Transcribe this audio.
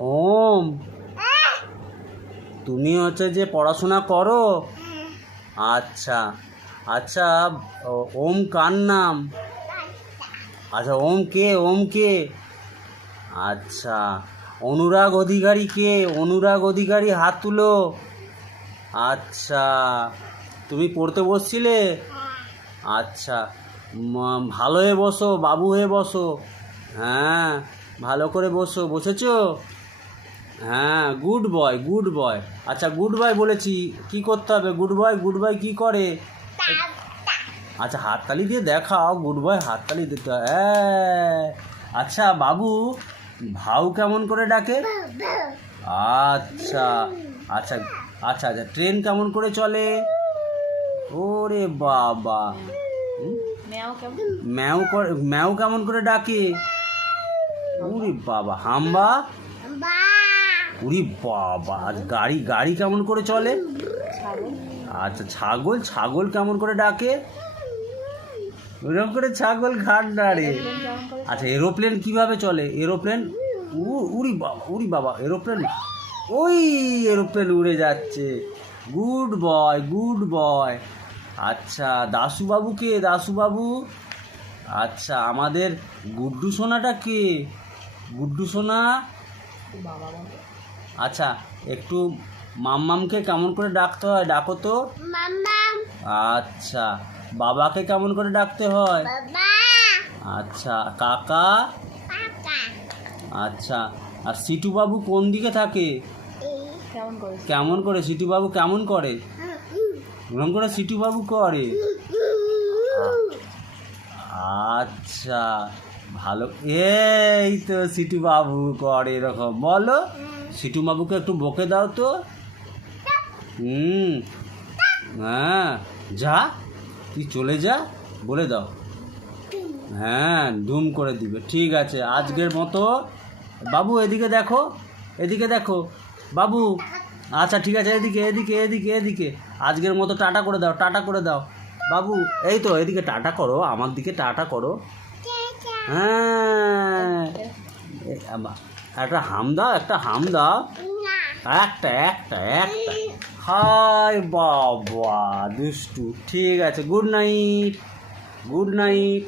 ওম, তুমি হচ্ছে যে পড়াশোনা করো? আচ্ছা আচ্ছা। ওম কার নাম? আচ্ছা, ওম কে? ওম কে? আচ্ছা, অনুরাগ অধিকারী কে? অনুরাগ অধিকারী, হাত তুলো। আচ্ছা, তুমি পড়তে বসছিলে? আচ্ছা, ভালো হয়ে বসো, বাবু হয়ে বসো। হ্যাঁ, ভালো করে বসো। বসেছো? হ্যাঁ, গুড বয়, গুড বয়। আচ্ছা, গুড বয় বলেছি, কি করতে হবে? গুড বয়, গুড বয় কী করে? আচ্ছা, হাততালি দিয়ে দেখাও। গুড বয় হাততালি দিতে হয়। আচ্ছা বাবু, ভাউ কেমন করে ডাকে? আচ্ছা আচ্ছা আচ্ছা আচ্ছা, ট্রেন কেমন করে চলে? ওরে বাবা! ম্যাও কেমন করে ডাকে? ওরে বাবা! হাম্বা? ওরে বাবা! গাড়ি গাড়ি কেমন করে চলে? আচ্ছা, ছাগল কেমন করে ডাকে? ওরকম করে ছাগল ঘাট নাড়ে। আচ্ছা, এরোপ্লেন কিভাবে চলে? এরোপ্লেন? উড়ি বাবা, উড়ি বাবা! এরোপ্লেন, ওই এরোপ্লেন উড়ে যাচ্ছে। Good boy, good boy. আচ্ছা, দাশুবাবু কে? দাশুবাবু? আচ্ছা, আমাদের গুড্ডু সোনাটা কে? গুড্ডু সোনা? আচ্ছা, একটু মাম্মামকে কেমন করে ডাকতে হয়? ডাকো তো। আচ্ছা, বাবাকে কেমন করে ডাকতে হয়? আচ্ছা, কাকা? আচ্ছা, আর সিটু বাবু কোন দিকে থাকে? কেমন করে সিটু বাবু কেমন করে? ওরকম করে সিটু বাবু করে। আচ্ছা, ভালো। এই তো সিটু বাবু করে এরকম। বলো, সিটু বাবুকে একটু বকে দাও তো। হ্যাঁ, যা, তুই চলে যা, বলে দাও। হ্যাঁ, ধুম করে দিবে। ঠিক আছে, আজকের মতো। বাবু এদিকে দেখো, এদিকে দেখো বাবু। আচ্ছা, ঠিক আছে, এদিকে এদিকে এদিকে এদিকে। আজকের মতো টাটা করে দাও, টাটা করে দাও বাবু। এই তো, এদিকে টাটা করো, আমার দিকে টাটা করো। হ্যাঁ, একটা হাম দাও, একটা হাম দাও। একটা একটা একটা। হাই বাবা, দুষ্টু। ঠিক আছে, গুড নাইট, গুড নাইট।